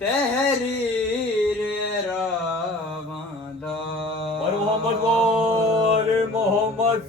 तहरीर रावंदा और मोहम्मद वाले मोहम्मद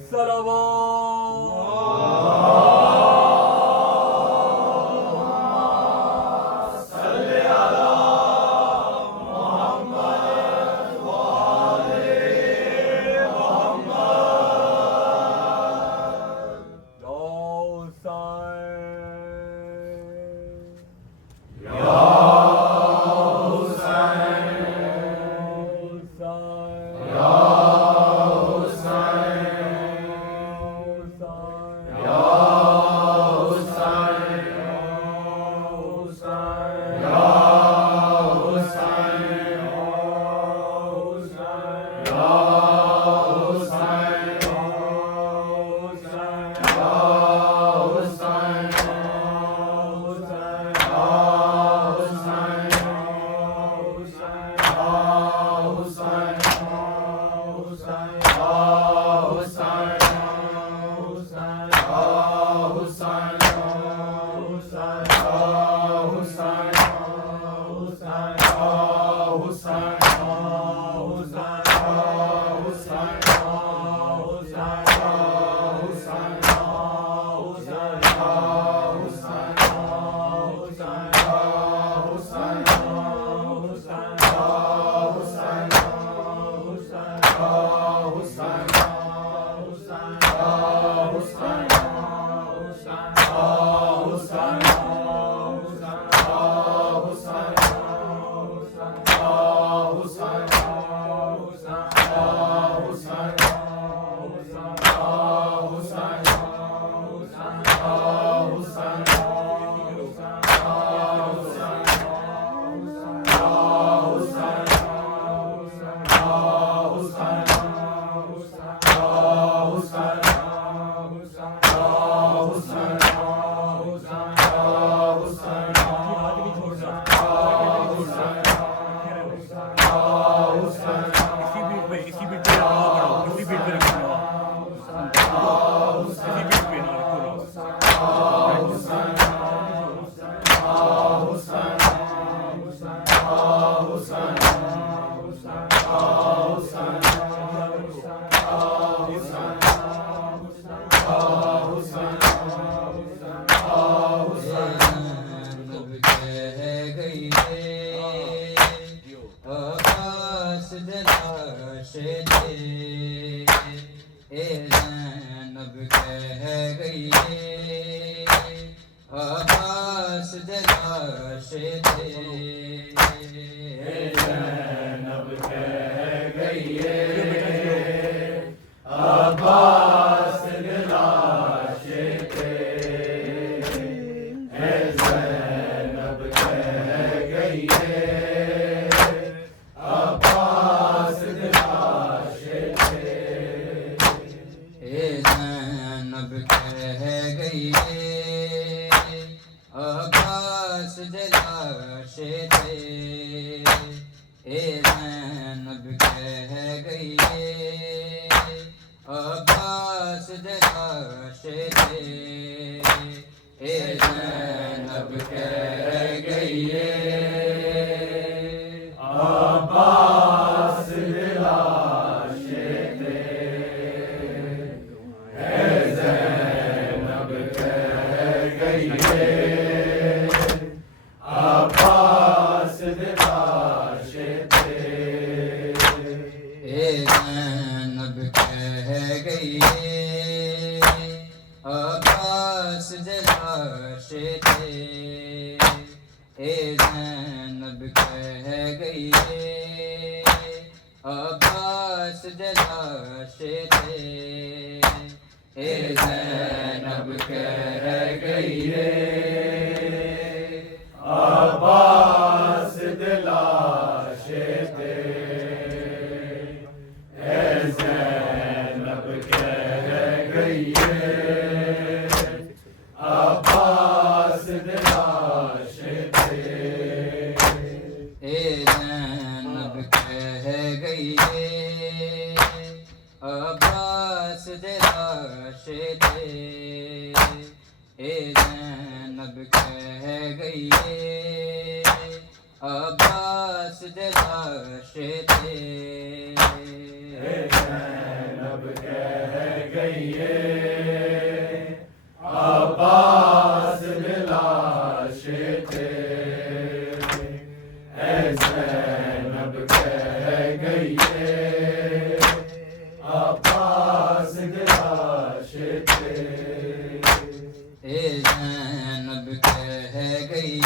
ए ज़ैनब कह गई अब्बास दिलाशे थे। ज़ैनब कह गई अब्बास दिलाशे थे। ज़ैनब कह गई अब्बास दिलाशे थे। ज़ैनब कह गई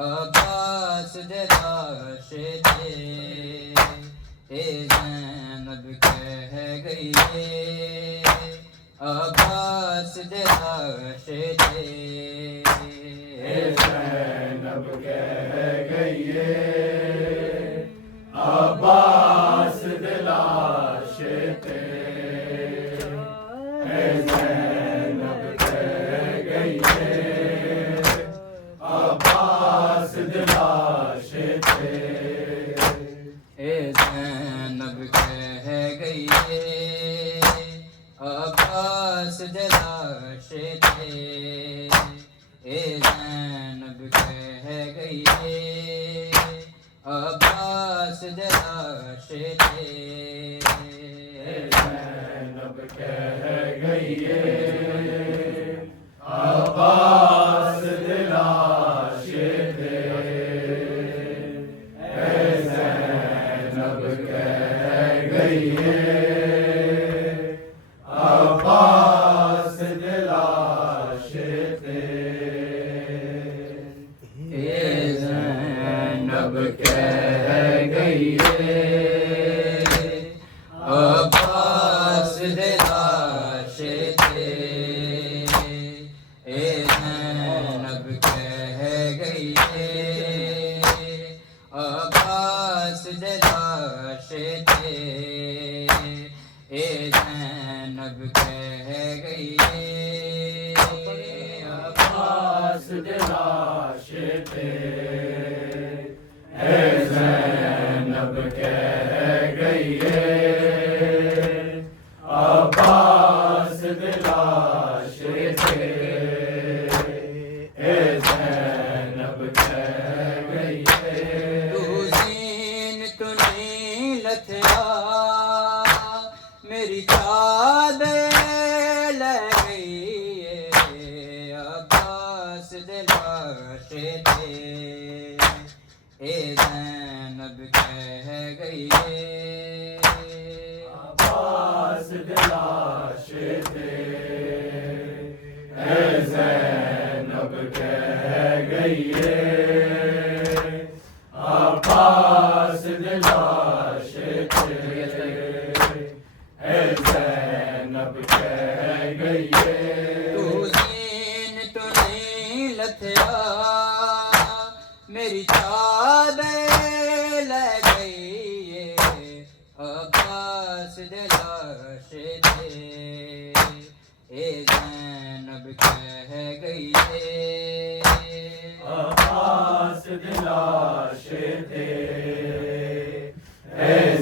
अब्बास दिलाशे थे। ज़ैनब कह गई अब्बास दिलाशे थे। ज़ैनब कह गई अब्बास दिलाशे थे। ज़ैनब कह गई अब्बास दिलाशे थे। ज़ैनब कह गई अब्बास दिलाशे थे। ज़ैनब कह गई अब्बास दिलाशे थे। ज़ैनब कह गई अब्बास दिलाशे थे। ज़ैनब कह गई अब्बास दिलाशे थे। ज़ैनब कह गई अब्बास दिलाशे थे। ज़ैनब कह गई अब्बास दिलाशे थे। ज़ैनब कह गई अब्बास दिलाशे थे। ज़ैनब कह गई अब्बास दिलाशे थे। ज़ैनब कह गई तू ज़ीन तू नहीं लथया मेरी चादर ले गई। अब्बास दिलाशे थे। ज़ैनब कह गई अब्बास दिलाशे थे। ज़ैनब कह गई अब्बास दिलाशे थे। ज़ैनब कह गई तू ज़ीन तू नहीं लथया मेरी चादर ले गई। अब्बास दिलाशे थे। ज़ैनब कह गई अब्बास दिलाशे थे।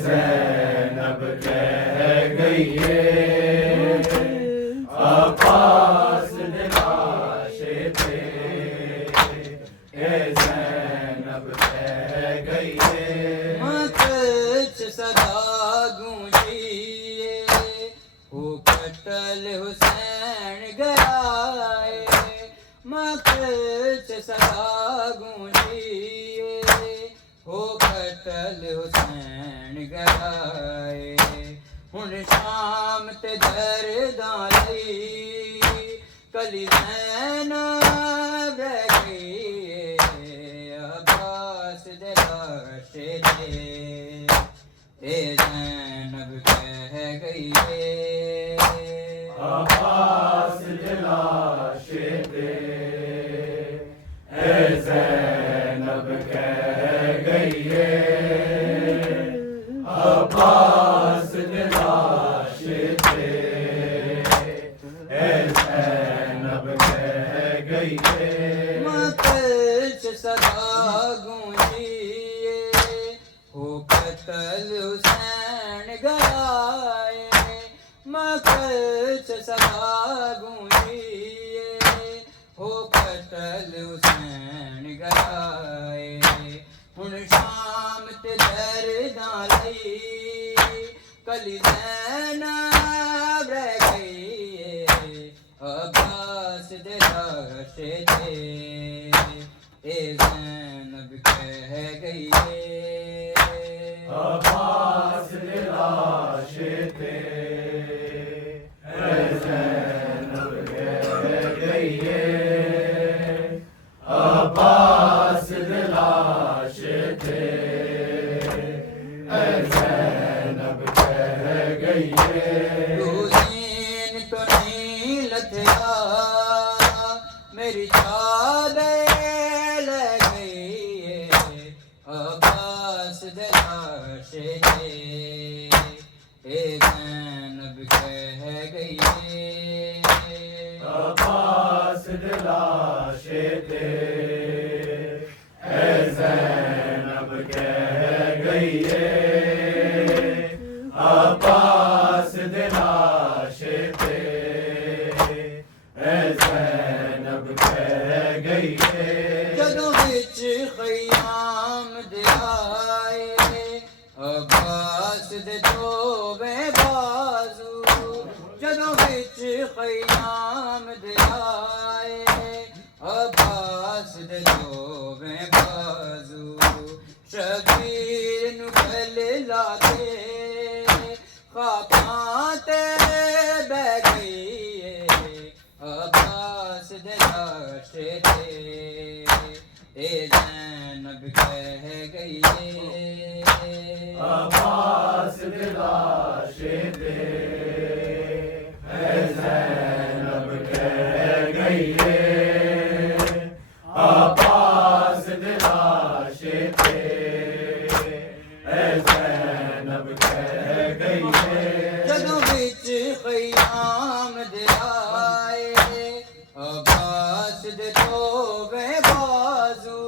ज़ैनब कह गई अब्बास दिलाशे थे। ज़ैनब कह गई मत सदा गूंजी हो कत्ल हुसैन गराए। मत सदा गूंजी हो कत्ल हुसैन गराए। हुन शाम ते दर्दां लई कली ज़ैनब रह गई। अब्बास दिलाशे थे। ज़ैनब कह गई अब्बास दिलाशे थे। ज़ैनब कह गई अब्बास दिलाशे थे। ज़ैनब कह गई मत सदा गूंजी हो कत्ल हुसैन गराए। मत सदा गूंजी हो कत्ल हुसैन गराए। हुण शाम ते दर्दां लई कली ज़ैनब रह गई अब्बास दे लाशे ते ए ज़ैनब कह गई अब्बास दे लाशे ते ज़ैनब कह गई अब्बास दे लाशे ते ज़ैनब कह गई हुसैन तो नहीं लथया मेरी चादर लग गई अब्बास दे लाशे ते ए ज़ैनब कह गई अब्बास दे लाशे ते ज़ैनब कह गई अब्बास दे लाशे ते ज़ैनब कह गई जदों विच ख़याम दे आए अब्बास दे दोवें बाजू जदों विच ख़याम दे आए अब्बास दे दोवें बाजू शबीर नू गले लाके खाकां ते बह गई अब्बास दे लाशे ते ए ज़ैनब कह गई अब्बास दे लाशे ते ज़ैनब कह गई अब्बास दे लाशे ते ज़ैनब कह गई जदों विच ख़याम दे आए अब्बास दे दोवें बाजू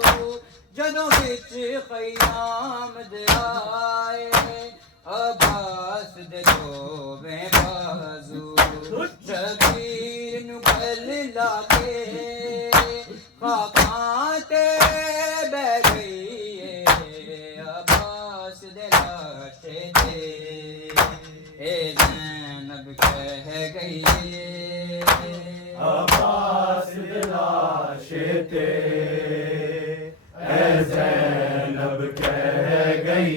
जदों विच ख़याम दे आए अब्बास दे दोवें बाजू शबीर नू गले लाके खाकां ते बह गई अब्बास दे लाशे ते ए ज़ैनब कह गई अब्बास दे लाशे ते ज़ैनब कह गई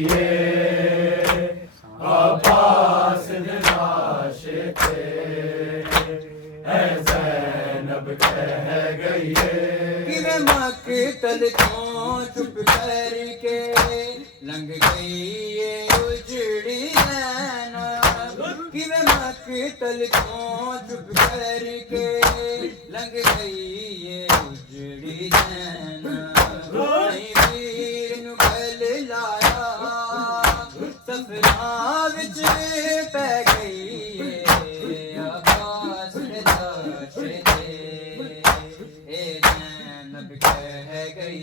अब्बास दे लाशे ते ज़ैनब कह गई किवे मक़तल तों चुप करके लंघ गई ये उजड़ी ज़ैनब किवे मक़तल तों चुप करके लंघ गई ये उजड़ी ज़ैनब नहीं वीर नू गले लाया सफरां विच पै गई अब्बास दे लाशे ते ए ज़ैनब कह गई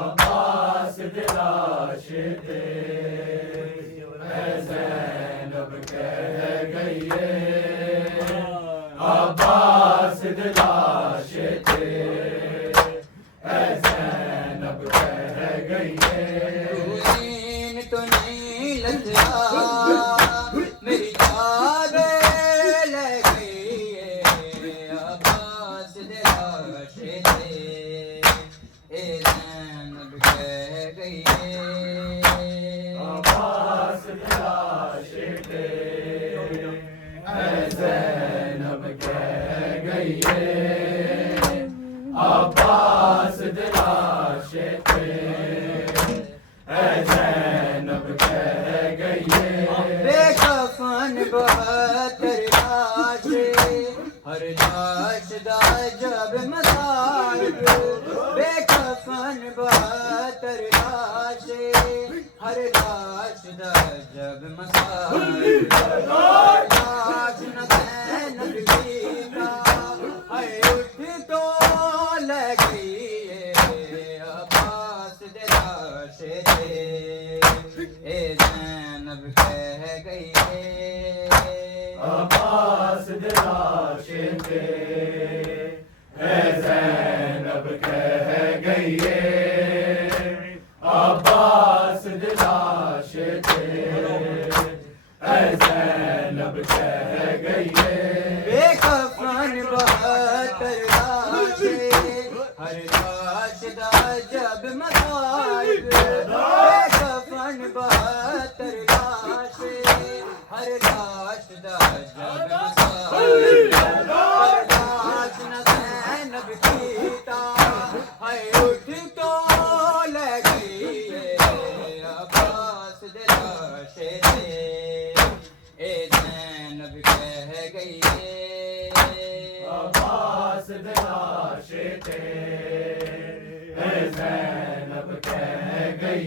अब्बास दे लाशे ते ज़ैनब कह गई अब्बास दे लाशे ते ज़ैनब कह गई हुसैन तो नहीं लथया मेरी चादर लग गई अब्बास दे लाशे ते ए ज़ैनब कह गई अब्बास दे लाशे ते ज़ैनब कह गई अब्बास दे लाशे ते ज़ैनब कह गई बेकफन बहत्तर लाशे हर लाश दा जब मसाइब बेकफन बहत्तर लाशे हर लाश दा जब मसाइब लाश न ज़ैनब की का हाय उठ तो लगी अब्बास दे लाशे ते ए ज़ैनब कह गई अब्बास दे लाशे ते ज़ैनब कह गई राशिदा जब मसाइब बेकफन 72 लाशे हर लाश दा जब मसाइब हर लाश न ज़ैनब कीता है उठ तो ले गई अब्बास दे लाशे ते ए ज़ैनब कह गई अब्बास दे लाशे ते ए ज़ैनब कह गई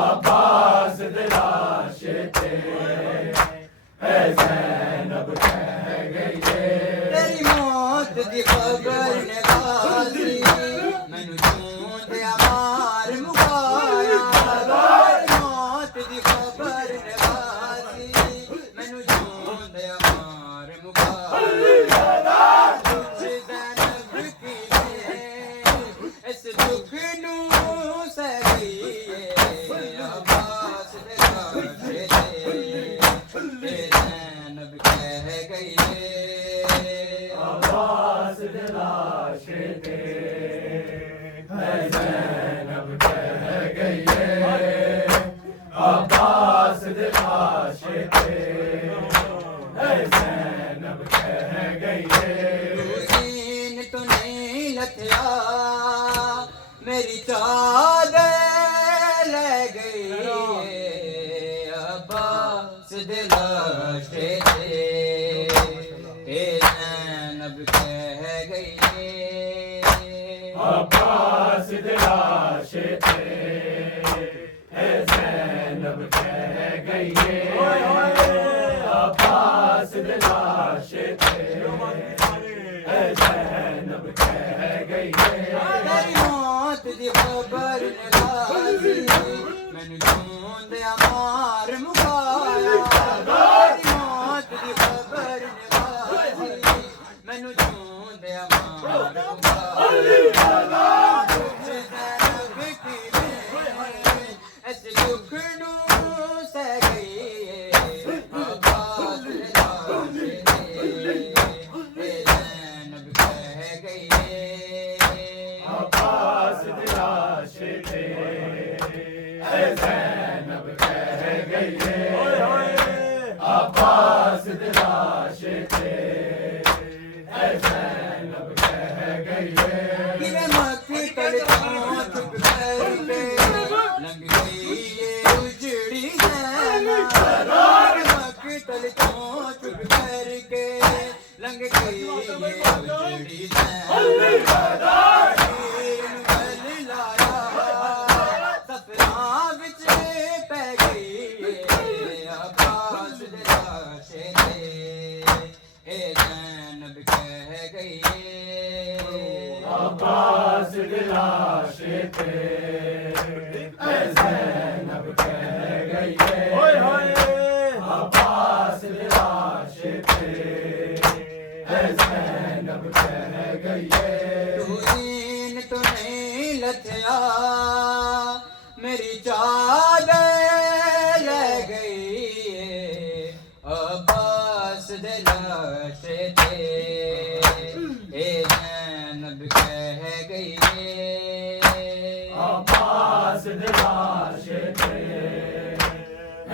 अब्बास दे लाशे ते ए ज़ैनब कह गई तेरी मौत दी खबर ने गाजी मैनू चूंदिया मार मुकाया तेरी मौत दी खबर ने गाजी मैनू चूंदिया मार मुकाया तुझ ज़ैनब की इस दुख नू सह गई अब्बास दे लाशे ते ज़ैनब कह गई अब्बास दे लाशे ते ए ज़ैनब कह गई अब्बास दे लाशे ते ए ज़ैनब कह गई हुसैन तो नहीं लथया मेरी चादर ले गई अब्बास दे लाशे ते ए ज़ैनब कह गई अब्बास दे लाशे ते ए ज़ैनब कह गई अब्बास दे लाशे ते ए ज़ैनब कह गई तेरी मौत दी खबर ने गाजी मैनू चूंदिया मार मुकाया तेरी मौत दी खबर ने गाजी मैनू चूंदिया मार मुकाया तुझ ज़ैनब की इस दुख नू सह गई अब्बास दे लाशे ते ए ज़ैनब कह गई अब्बास दे लाशे ते ए ज़ैनब कह गई अब्बास दे लाशे ते ए ज़ैनब कह गई किरे मक्की तल तों चुप करके लंघ गई ये उजड़ी ज़ैनब मक्की तल तों चुप करके लंघ गई ये उजड़ी ज़ैनब गल लाया सफरा विच पै गई अब्बास दे लाशे ते ए ज़ैनब कह गई अब्बास दे लाशे ते ए ज़ैनब कह गई अब्बास दे लाशे ते ए ज़ैनब कह गई हुसैन तो नहीं लथया मेरी चादर ले गई अब्बास दे लाशे ते ए ज़ैनब कह गई अब्बास दे लाशे ते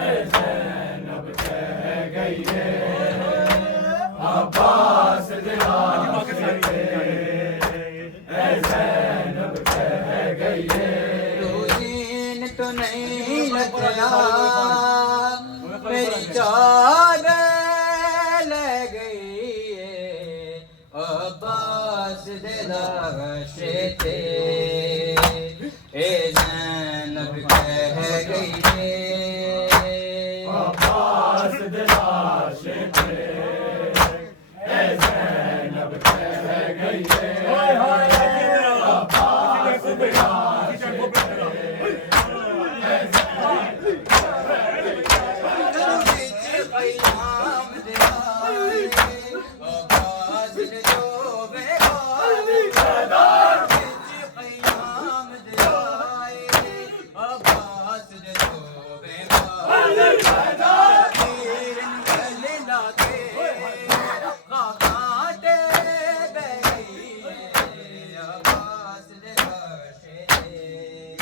ए ज़ैनब कह गई अब्बास दे लाशे ते ए ज़ैनब कह गई हुसैन तो नहीं लथया मेरी चादर ले गई अब्बास दे लाशे ते